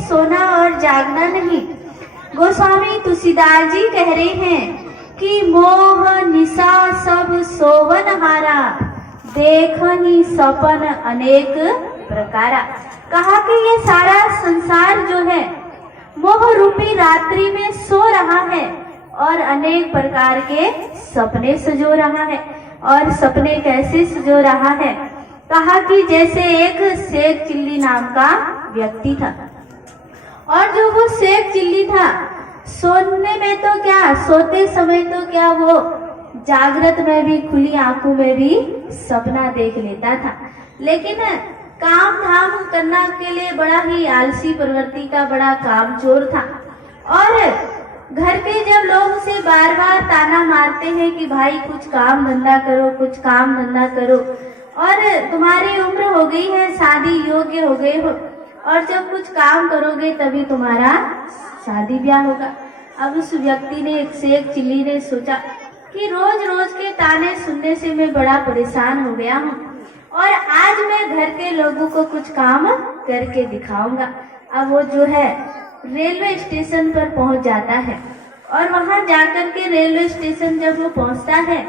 सोना और जागना नहीं। गोस्वामी तुलसीदास जी कह रहे हैं कि मोह निशा सब सोवन हारा, देखनी सपन अनेक प्रकारा। कहा कि ये सारा संसार जो है मोह रूपी रात्रि में सो रहा है और अनेक प्रकार के सपने सजो रहा है। और सपने कैसे सजो रहा है? कहा कि जैसे एक शेख चिल्ली नाम का व्यक्ति था, और जो वो शेख चिल्ली था सोने में तो क्या, सोते समय तो क्या, वो जागृत में भी, खुली आंखों में भी सपना देख लेता था। लेकिन काम धाम करना के लिए बड़ा ही आलसी प्रवृत्ति का बड़ा कामचोर था। और घर के जब लोग उसे बार बार ताना मारते हैं कि भाई कुछ काम धंधा करो, कुछ काम धंधा करो, और तुम्हारी उम्र हो गई है, शादी योग्य हो गए हो, और जब कुछ काम करोगे तभी तुम्हारा शादी ब्याह होगा। अब उस व्यक्ति ने, एक शेख चिल्ली ने सोचा कि रोज रोज के ताने सुनने से मैं बड़ा परेशान हो गया हूँ, और आज मैं घर के लोगों को कुछ काम करके दिखाऊंगा। अब वो जो है रेलवे स्टेशन पर पहुंच जाता है, और वहां जाकर के रेलवे स्टेशन जब वो पहुंचता है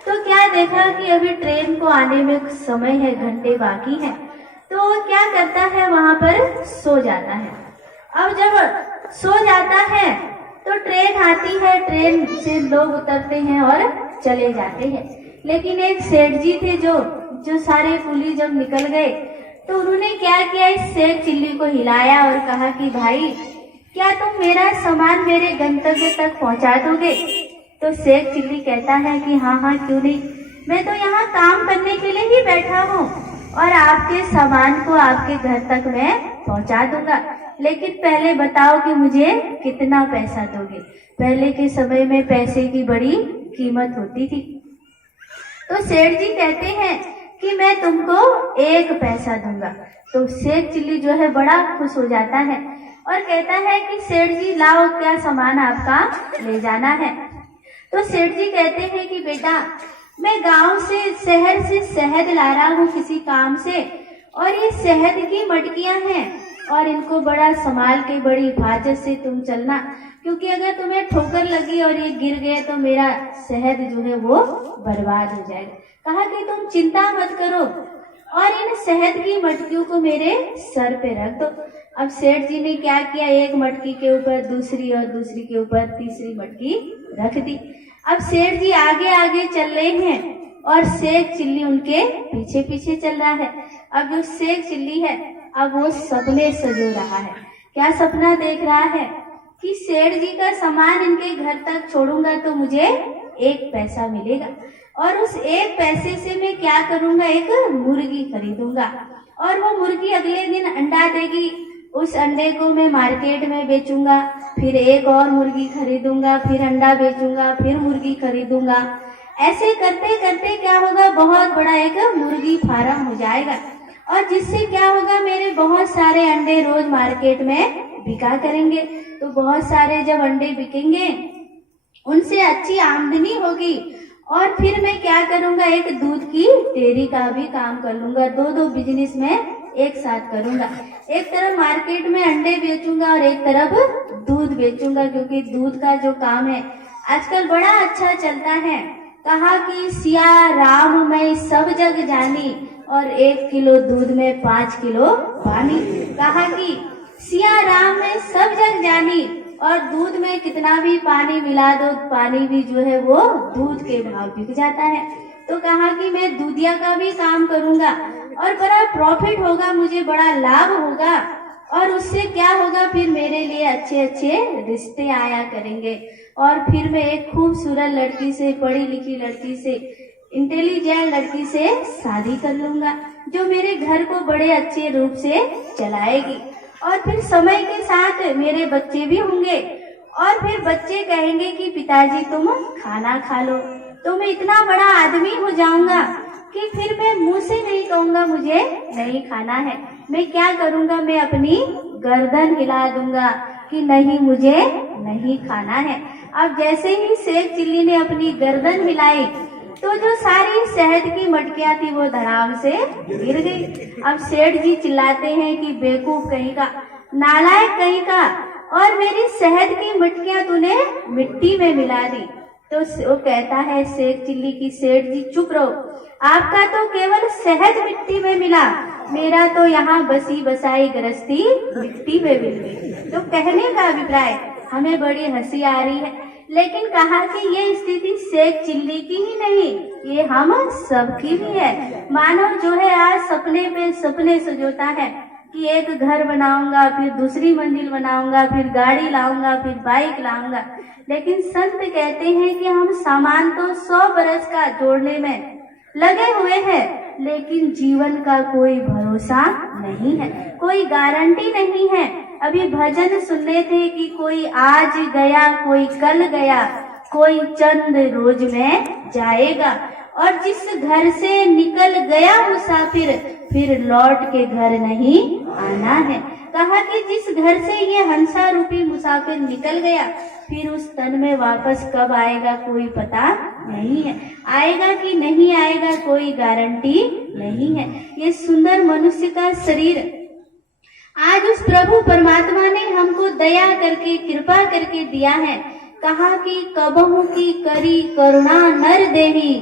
तो क्या देखा कि अभी ट्रेन को आने में कुछ समय है, घंटे बाकी है। तो वो क्या करता है, वहां पर सो जाता है। अब जब सो जाता है तो ट्रेन आती है, ट्रेन से लोग उतरते हैं और चले जाते हैं। लेकिन एक सेठ जी थे जो सारे कुली जब निकल गए तो उन्होंने क्या किया, इस शेख चिल्ली को हिलाया और कहा कि भाई क्या तुम मेरा सामान मेरे गंतव्य तक पहुंचा दोगे? तो शेख चिल्ली कहता है कि हाँ हाँ क्यों नहीं, मैं तो यहाँ काम करने के लिए ही बैठा हूँ और आपके सामान को आपके घर तक मैं पहुंचा दूंगा, लेकिन पहले बताओ कि मुझे कितना पैसा दोगे। पहले के समय में पैसे की बड़ी कीमत होती थी। तो सेठ जी कहते हैं कि मैं तुमको 1 पैसा दूंगा। तो शेख चिल्ली जो है बड़ा खुश हो जाता है और कहता है कि सेठ जी लाओ, क्या सामान आपका ले जाना है। तो सेठ जी कहते हैं कि बेटा मैं गांव से, शहर से शहद ला रहा हूँ किसी काम से, और ये शहद की मटकियां हैं और इनको बड़ा संभाल के, बड़ी हिफाजत से तुम चलना, क्योंकि अगर तुम्हें ठोकर लगी और ये गिर गए तो मेरा शहद जो है वो बर्बाद हो जाएगा। कहा कि तुम चिंता मत करो और इन शहद की मटकियों को मेरे सर पे रख दो। अब सेठ जी ने क्या किया, एक मटकी के ऊपर दूसरी और दूसरी के ऊपर तीसरी मटकी रख दी। अब सेठ जी आगे आगे चल रहे हैं और शेख चिल्ली उनके पीछे पीछे चल रहा है। अब जो शेख चिल्ली है अब वो सपने सजो रहा है। क्या सपना देख रहा है कि सेठ जी का सामान इनके घर तक छोड़ूंगा तो मुझे 1 पैसा मिलेगा, और उस 1 पैसे से मैं क्या करूंगा, एक मुर्गी खरीदूंगा, और वो मुर्गी अगले दिन अंडा देगी। उस अंडे को मैं मार्केट में बेचूंगा, फिर एक और मुर्गी खरीदूंगा, फिर अंडा बेचूंगा, फिर मुर्गी खरीदूंगा। ऐसे करते करते क्या होगा, बहुत बड़ा एक मुर्गी फार्म हो जाएगा, और जिससे क्या होगा, मेरे बहुत सारे अंडे रोज मार्केट में बिका करेंगे। तो बहुत सारे जब अंडे बिकेंगे उनसे अच्छी आमदनी होगी, और फिर मैं क्या करूंगा, एक दूध की डेयरी का भी काम कर लूंगा। 2 बिजनेस में एक साथ करूंगा। एक तरफ मार्केट में अंडे बेचूंगा और एक तरफ दूध बेचूंगा, क्योंकि दूध का जो काम है आजकल बड़ा अच्छा चलता है। कहा कि सिया राम मैं सब जग जानी, और 1 किलो दूध में 5 किलो पानी। कहा कि सिया राम में सब जग जानी, और दूध में कितना भी पानी मिला दो, पानी भी जो है वो दूध के भाव बिक जाता है। तो कहा कि मैं दूधिया का भी काम करूंगा और बड़ा प्रॉफिट होगा, मुझे बड़ा लाभ होगा, और उससे क्या होगा, फिर मेरे लिए अच्छे अच्छे रिश्ते आया करेंगे, और फिर मैं एक खूबसूरत लड़की से, पढ़ी लिखी लड़की से, इंटेलिजेंट लड़की से शादी कर लूंगा, जो मेरे घर को बड़े अच्छे रूप से चलाएगी, और फिर समय के साथ मेरे बच्चे भी होंगे, और फिर बच्चे कहेंगे कि पिताजी तुम खाना खा लो, तो मैं इतना बड़ा आदमी हो जाऊंगा कि फिर मैं मुंह से नहीं कहूंगा मुझे नहीं खाना है। मैं क्या करूंगा, मैं अपनी गर्दन हिला दूंगा कि नहीं मुझे नहीं खाना है। अब जैसे ही शेख चिल्ली ने अपनी गर्दन हिलाई तो जो सारी शहद की मटकियां थी वो धड़ाम से गिर गई। अब सेठ जी चिल्लाते हैं कि बेवकूफ कहीं का, नालायक कहीं का, और मेरी शहद की मटकियां तूने मिट्टी में मिला दी। तो वो कहता है शेख चिल्ली की, सेठ जी चुप रहो, आपका तो केवल शहद मिट्टी में मिला, मेरा तो यहाँ बसी बसाई गृहस्थी मिट्टी में मिल गई। तो कहने का अभिप्राय, हमें बड़ी हंसी आ रही है, लेकिन कहा कि ये स्थिति शेख चिल्ली की ही नहीं, ये हम सबकी भी है। मानव जो है आज सपने पे सपने सजोता है कि एक घर बनाऊंगा, फिर दूसरी मंजिल बनाऊंगा, फिर गाड़ी लाऊंगा, फिर बाइक लाऊंगा, लेकिन संत कहते हैं कि हम सामान तो 100 बरस का जोड़ने में लगे हुए हैं, लेकिन जीवन का कोई भरोसा नहीं है, कोई गारंटी नहीं है। अभी भजन सुनने थे कि कोई आज गया, कोई कल गया, कोई चंद रोज में जाएगा, और जिस घर से निकल गया मुसाफिर, फिर लौट के घर नहीं आना है। कहा कि जिस घर से ये हंसा रूपी मुसाफिर निकल गया, फिर उस तन में वापस कब आएगा कोई पता नहीं है, आएगा कि नहीं आएगा कोई गारंटी नहीं है। ये सुंदर मनुष्य का शरीर आज उस प्रभु परमात्मा ने हमको दया करके कृपा करके दिया है। कहा कि कबहू की करी करुणा नर देही,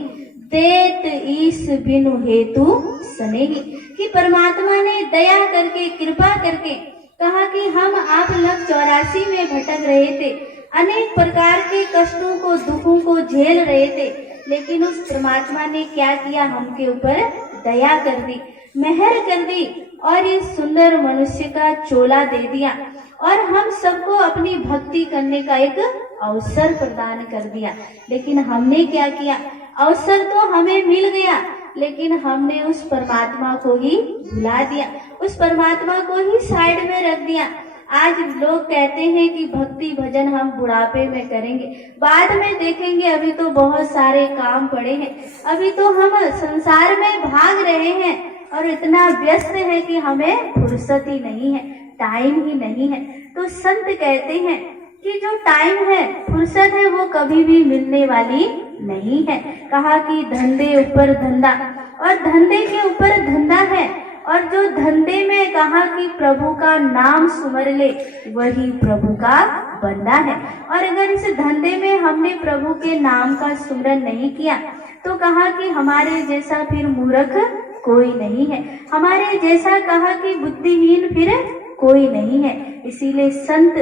देत ईस बिनु हेतु सनेही, कि परमात्मा ने दया करके कृपा करके, कहा कि हम आप लग 84 में भटक रहे थे, अनेक प्रकार के कष्टों को दुखों को झेल रहे थे, लेकिन उस परमात्मा ने क्या किया, हमके ऊपर दया कर दी, मेहर कर दी, और इस सुंदर मनुष्य का चोला दे दिया, और हम सबको अपनी भक्ति करने का एक अवसर प्रदान कर दिया। लेकिन हमने क्या किया, अवसर तो हमें मिल गया, लेकिन हमने उस परमात्मा को ही भुला दिया, उस परमात्मा को ही साइड में रख दिया। आज लोग कहते हैं कि भक्ति भजन हम बुढ़ापे में करेंगे, बाद में देखेंगे, अभी तो बहुत सारे काम पड़े हैं, अभी तो हम संसार में भाग रहे हैं और इतना व्यस्त है कि हमें फुर्सत ही नहीं है, टाइम ही नहीं है। तो संत कहते हैं कि जो टाइम है, फुर्सत है, वो कभी भी मिलने वाली नहीं है। कहा कि धंधे ऊपर धंधा, और धंधे के ऊपर धंधा है, और जो धंधे में कहा कि प्रभु का नाम सुमर ले, वही प्रभु का बंदा है। और अगर इस धंधे में हमने प्रभु के नाम का सुमरन नहीं किया, तो कहा कि हमारे जैसा फिर मूर्ख कोई नहीं है, हमारे जैसा कहा कि बुद्धिहीन फिर कोई नहीं है। इसीलिए संत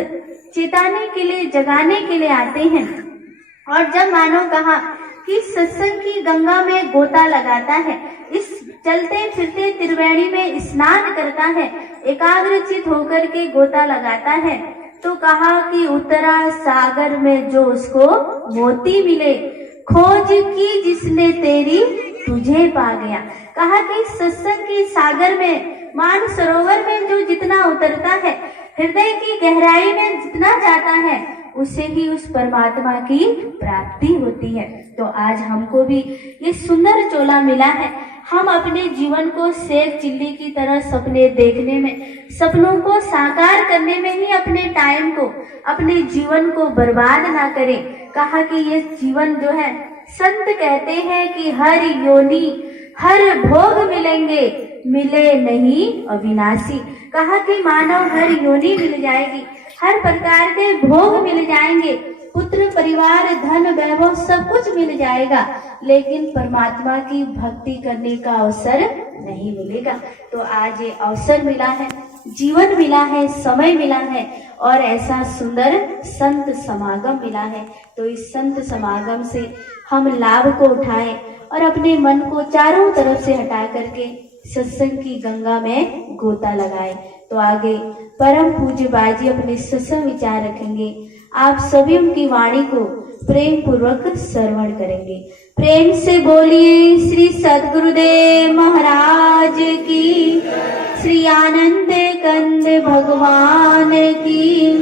चेताने के लिए, जगाने के लिए आते हैं। और जब मानो कहा कि सत्संग की गंगा में गोता लगाता है, इस चलते फिरते त्रिवेणी में स्नान करता है, एकाग्रचित होकर के गोता लगाता है, तो कहा कि उतरा सागर में जो उसको मोती मिले, खोज की जिसने तेरी तुझे पा गया। कहा कि सत्संग की सागर में, मान सरोवर में जो जितना उतरता है, हृदय की गहराई में जितना जाता है, उससे ही उस परमात्मा की प्राप्ति होती है। तो आज हमको भी ये सुंदर चोला मिला है, हम अपने जीवन को शेख चिल्ली की तरह सपने देखने में, सपनों को साकार करने में ही अपने टाइम को, अपने जीवन को बर्बाद ना करें। कहा कि ये जीवन जो है, संत कहते हैं कि हर योनि हर भोग मिलेंगे, मिले नहीं अविनाशी। कहा कि मानव हर योनि मिल जाएगी, हर प्रकार के भोग मिल जाएंगे, पुत्र परिवार धन वैभव सब कुछ मिल जाएगा, लेकिन परमात्मा की भक्ति करने का अवसर नहीं मिलेगा। तो आज ये अवसर मिला है, जीवन मिला है, समय मिला है, और ऐसा सुंदर संत समागम मिला है। तो इस संत समागम से हम लाभ को उठाएं और अपने मन को चारों तरफ से हटा करके सत्संग की गंगा में गोता लगाएं। तो आगे परम पूज्य बाजी अपने सत्संग विचार रखेंगे, आप सभी उनकी वाणी को प्रेम पूर्वक श्रवण करेंगे। प्रेम से बोलिए श्री सद्गुरुदेव महाराज की, श्री आनंद कंद भगवान की।